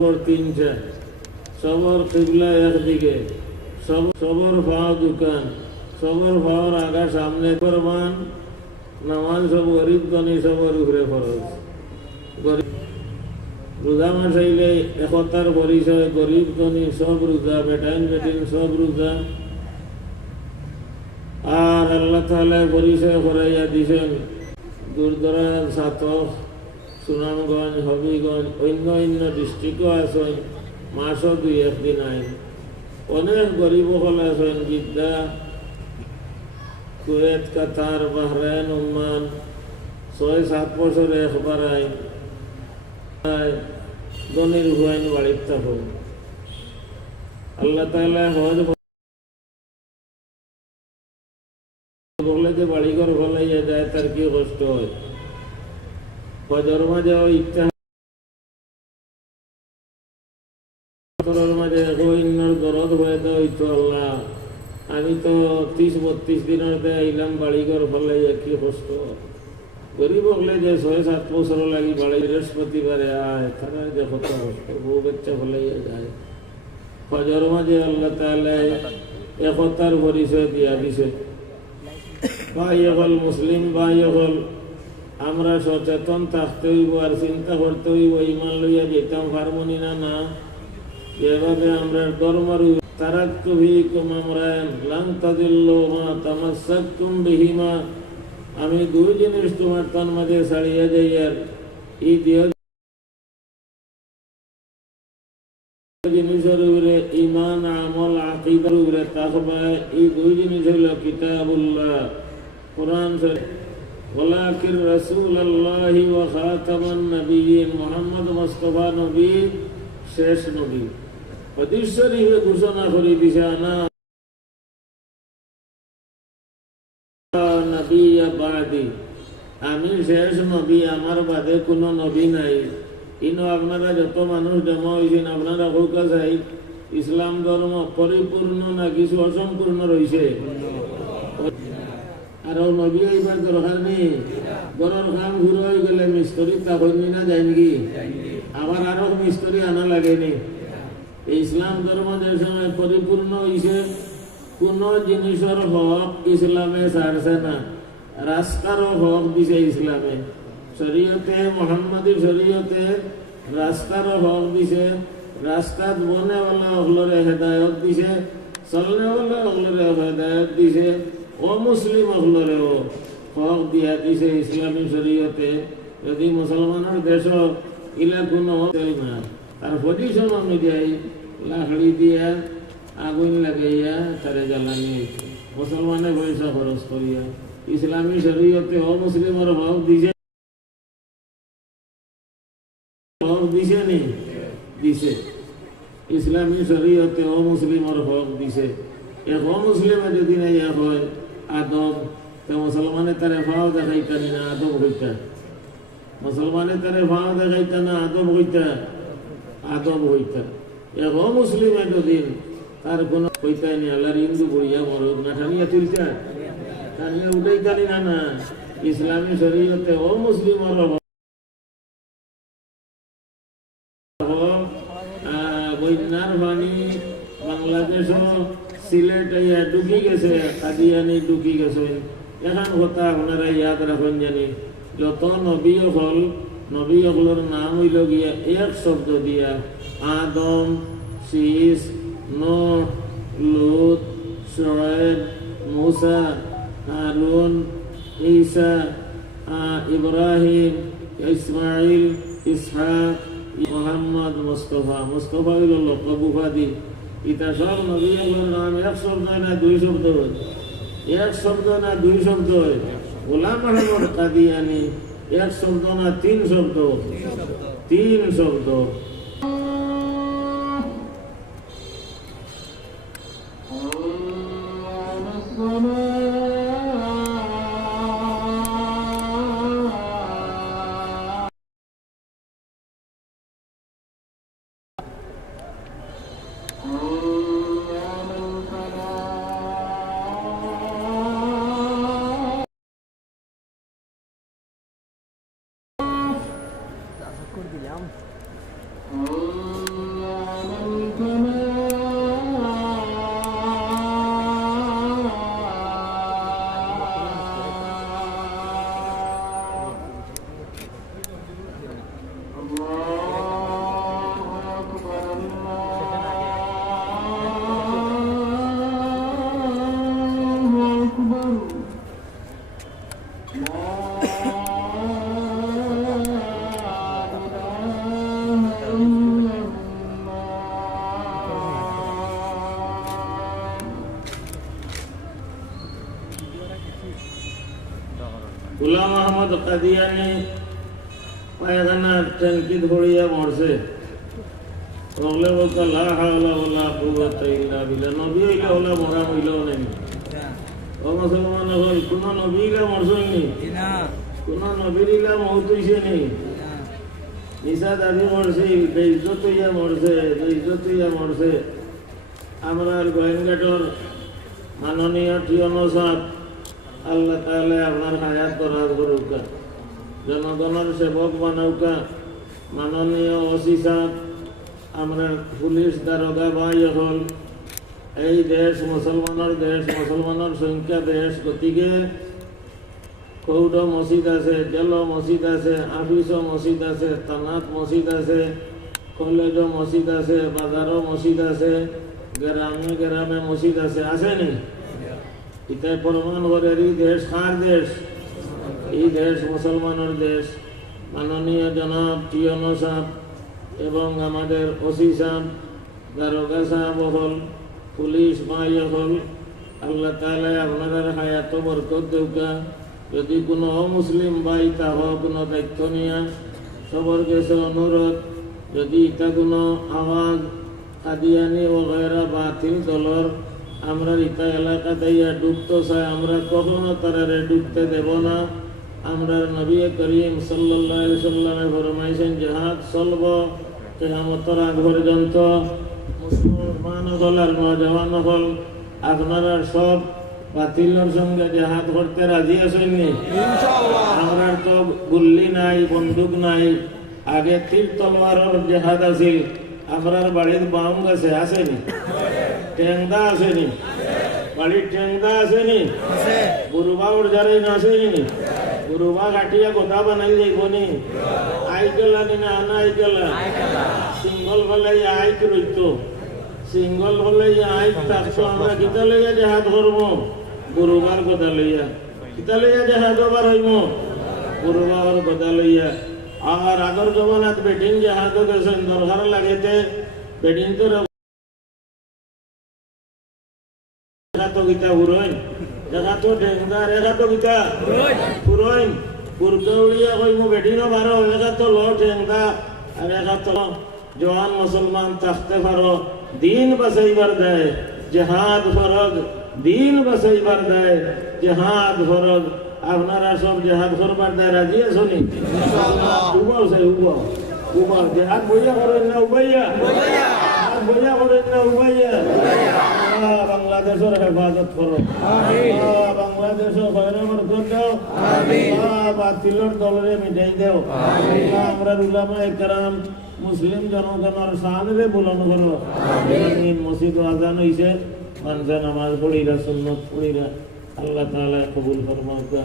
তিনটা। সবর কিবলা একদিকে, সব সবর ভাও দোকান, সবর ভাওর আগা সামনে করবান নামাজ সব গরিব ধনী সবর উপরে গরিব রোজা মাস আইলে একতার পরিচয়, গরিব ধনী সব রোজা বেটাইন বেটিন সব রোজা। আর আল্লাহ তাহলে পরিচয় করাইয়া দিছেন দূর দরাজ সাতক সুনামগঞ্জ, হবিগঞ্জ, অন্য অন্য ডিস্ট্রিক্টও আছেন, মাসও দুই একদিন আইন। অনেক গরিব সকল আছেন, বিদ্যা, কুয়েত, কাতার, বাহরাইন, ওমান, ছয় সাত বছরে একবার আইন। দনির হুয়াইন বাড়ির থাকুন। আল্লাহ তাআলা হজ বললে যে বাড়িঘর ফলাইয়া যায় তার কি কষ্ট হয়? ফজর মাঝে ইচ্ছা মাঝে রোহিঙ্গার দরদ হয়ে তো আল্লাহ আমি তো ত্রিশ বত্রিশ দিনের আইলাম বাড়িঘর ফলাইয়া কি কষ্ট গরিব হলে যে ছয় সাত বছর লাগি বাড়ি বৃহস্পতিবারে আয় তারা যে কত কষ্ট বউ বাচ্চা ফলাইয়া যায় ফজর মাঝে আল্লাহ তাহলে একতার পরিচয় দিয়া দিছে ভাই হল মুসলিম ভাই হল আমরা সচেতন থাকতে হইব আর চিন্তা করতে হইব ইমান লইয়া যেতাম হারমোনি না না এভাবে আমরা ধর্মর তারাক্তু ভিকুম আমরান লাং তাদিল্লু মা তামাসসাকতুম বিহিমা। আমি দুই জিনিস তোমার তন মাঝে ছাড়িয়া যাই আর এই জিনিসের উপরে ইমান আমল, আকিদার উপরে তাকবা এই দুই জিনিস হইল কিতাবুল্লাহ, কোরআন শরীফ। ولكن رسول الله وخاتم النبيين محمد মুস্তাফা নবী শেষ নবী হাদিস শরীফে ঘোষণা করে দিছে না নবী বাদি আমি শেষ নবী আমার বাদে কোনো নবী নাই ইনো আপনারা যত মানুষ জমা হয়েছেন আপনারা কৌকা চাই ইসলাম ধর্ম পরিপূর্ণ না কিছু অসম্পূর্ণ রয়েছে আর নবী এইবার দরকার নেই গরর কাম ঘুরে হয়ে গেলে মিস্ত্রি তা না যায় নাকি আবার আরও মিস্ত্রি আনা লাগেনি ইসলাম ধর্ম যে সময় পরিপূর্ণ কোন জিনিসের হক ইসলামে ছাড়ছে না। রাস্তারও হক দিছে ইসলামে। শরীয়তে মোহাম্মদী শরীয়তে রাস্তারও হক দিছে। রাস্তাত বনেওয়ালা হলরে হেদায়ত দিছে, চলনেওয়ালা হলরে হেদায়ত দিছে। অমুসলিম হলরেও হক দিয়া দিছে ইসলামী শরীয়তে। যদি মুসলমানের দেশ ইলা কোনো না আর পজিশন অনুযায়ী লাকড়ি দিয়া, আগুন লাগাইয়া, তারে জ্বালানি হয়েছে মুসলমানে পয়সা খরচ করিয়া। ইসলামী শরীয়তে অমুসলিমের হক দিছে? হক দিছে নি? দিছে। ইসলামী শরীয়তে অমুসলিমের হক দিছে। এক অমুসলিমে যদি না ইয়া হয় আদব, তো মুসলমানের তারে ভাও দেখাইতানি না আদব হইতা মুসলমানের তারে ভাও দেখাইতা না আদব হইতা আদব হইতা এহ মুসলিম এতদিন তার কোনো কইতাই নি, আল্লাহর হিন্দু বইয়া মরদ না, টানিয়া তুলতা। টানিয়া উঠাইতানি না না ইসলামী শরীয়তে মুসলিম হক ডুকি গেছে কাদিয়ানি ডুকি গেছে। এখন কথা আপনারা ইয়াদ রাখুন জানি। যত নবী হল নবী হলর নাম হইল গিয়া এক শব্দ দিয়া। আদম শীষ লুত শোয়েব মুসা হারুন ঈসা ইব্রাহিম ইসমাইল ইসহাক মোহাম্মদ, মুস্তফা। মুস্তফা হইল লকব উপাধি ইটা সব নবী নাম এক শব্দ না, দুই শব্দ এক শব্দ না, দুই শব্দ গোলাম আহমদ কাদিয়ানি, এক শব্দ না, তিন শব্দ। তিন শব্দ। করে কাদিয়ানি পায়খানা ট্যাঙ্কি ধরিয়া মরছে। বললে বলতো লা হাওলা ওয়ালা কুওয়াতা ইল্লা বিল্লাহ। নবী হইলে ওলা মরা হইলেও নেই। ও মুসলমান হল কোন নবী ইলা মরছই কোন নবীর ইলা মৌত হইছে নেই নিশা দাবি মরছে বেইজ্জত হইয়া মরছে বেইজ্জত হইয়া মরছে। আমরা গোয়েনঘাটর মাননীয় টিয়নো সাহ আল্লাহ তাহলে আপনার হায়াত করার করুকা। জনগণের সেবক বানাউকা। মাননীয় ওসি সাহ আমরা পুলিশ দারোগা ভাই হল এই দেশ মুসলমানের দেশ, মুসলমানের সংখ্যা দেশ। গতিকে কৌড মসজিদ আছে জেল মসজিদ আছে আফিস মসজিদ আছে তানাত মসজিদ আছে, কলেজ মসজিদ আছে বাজারও মসজিদ আছে, গ্রামে গ্রামে মসজিদ আছে। আছে নি? ইতাই প্রমাণ করে এই দেশ, কার দেশ? এই দেশ মুসলমানের দেশ। মাননীয় জনাব টিয়নো সাহ এবং আমাদের ওসি সাহ দারোগা সাহেব হল পুলিশ ভাই হল আল্লাহ তালা আপনাদের হায়াত বরকত দেউকা। যদি কোনো অমুসলিম ভাই তাহ কোনো দায়িত্ব নিয়া সবার কাছে অনুরোধ। যদি ইটা কোনো আওয়াজ কাদিয়ানি ওগেরা বাতিল দলর আমরা ইটা এলাকাতে ইয়া ডুবতো চাই আমরা কখনো তারারে ডুবতে দেব না। আমরা নবী করিম সাল্লাল্লাহু আলাইহি সাল্লামে ফরমাইছেন জাহাদ চলব কেয়ামতর আগ পর্যন্ত মুসলমান হল আর নজওয়ান হল আপনারা সব বাতিলের সঙ্গে জাহাদ করতে রাজি আছেন নি? আমরা তো গুল্লি নাই বন্দুক নাই আগে তীর তলোয়ারের জেহাদ আছিল আপনার বাড়ির বাউং আছে আসেনি টেংদা আসেনি বাড়ির টেংদা আসেনি গুরুবা উড়জারে আসেনি গুরুবা কাটিয়া গোটা বানাই যাইব নি আই গেলা নি, না আনা আই গেলা সিঙ্গল হলে আইক রইত। সিঙ্গল হলে আইক থাকতো আমরা কিতা লইয়া জেহাদ করব? গুরুবার কথা লইয়া। কিতা লইয়া জেহাদ বার হইব? গুরুবার কথা লইয়া। আর আগর জমানাত বেটিং জাহাজ গেছেন। দরকার লাগেতে বেটিং তো রেখা তো গীতা পুরোইন রেখা তো ডেঙ্গা রেখা তো গীতা পুরোইন পুরকৌলিয়া কই মু বেটিনো পারো রেখা তো লো ডেঙ্গা আর রেখা তো জওয়ান মুসলমান থাকতে পারো দিন বাঁচাইবার দেয় জেহাদ ফরজ দিন বাঁচাইবার দেয় জেহাদ ফরজ আপনারা সব জেহাদ করবার দেয় রাজি আছো নি উবাও সে উবাও উবাও জেহাদ বইয়া করেন না উবাইয়া বইয়া করেন না উবাইয়া বাংলাদেশের হেফাজত করো। আল্লাহ বাংলাদেশের খয়রা বরকত দাও। আল্লাহ বাতিলের দলরে মিটাই দাও। আল্লাহ আমরা উলামা একরাম মুসলিম জনগণের সামনে বুলন করো। মসজিদ আজান হইছে। মানুষের নামাজ পড়িরা সুন্নত পড়িরা। আল্লাহ তালা কবুল ফরমাউকা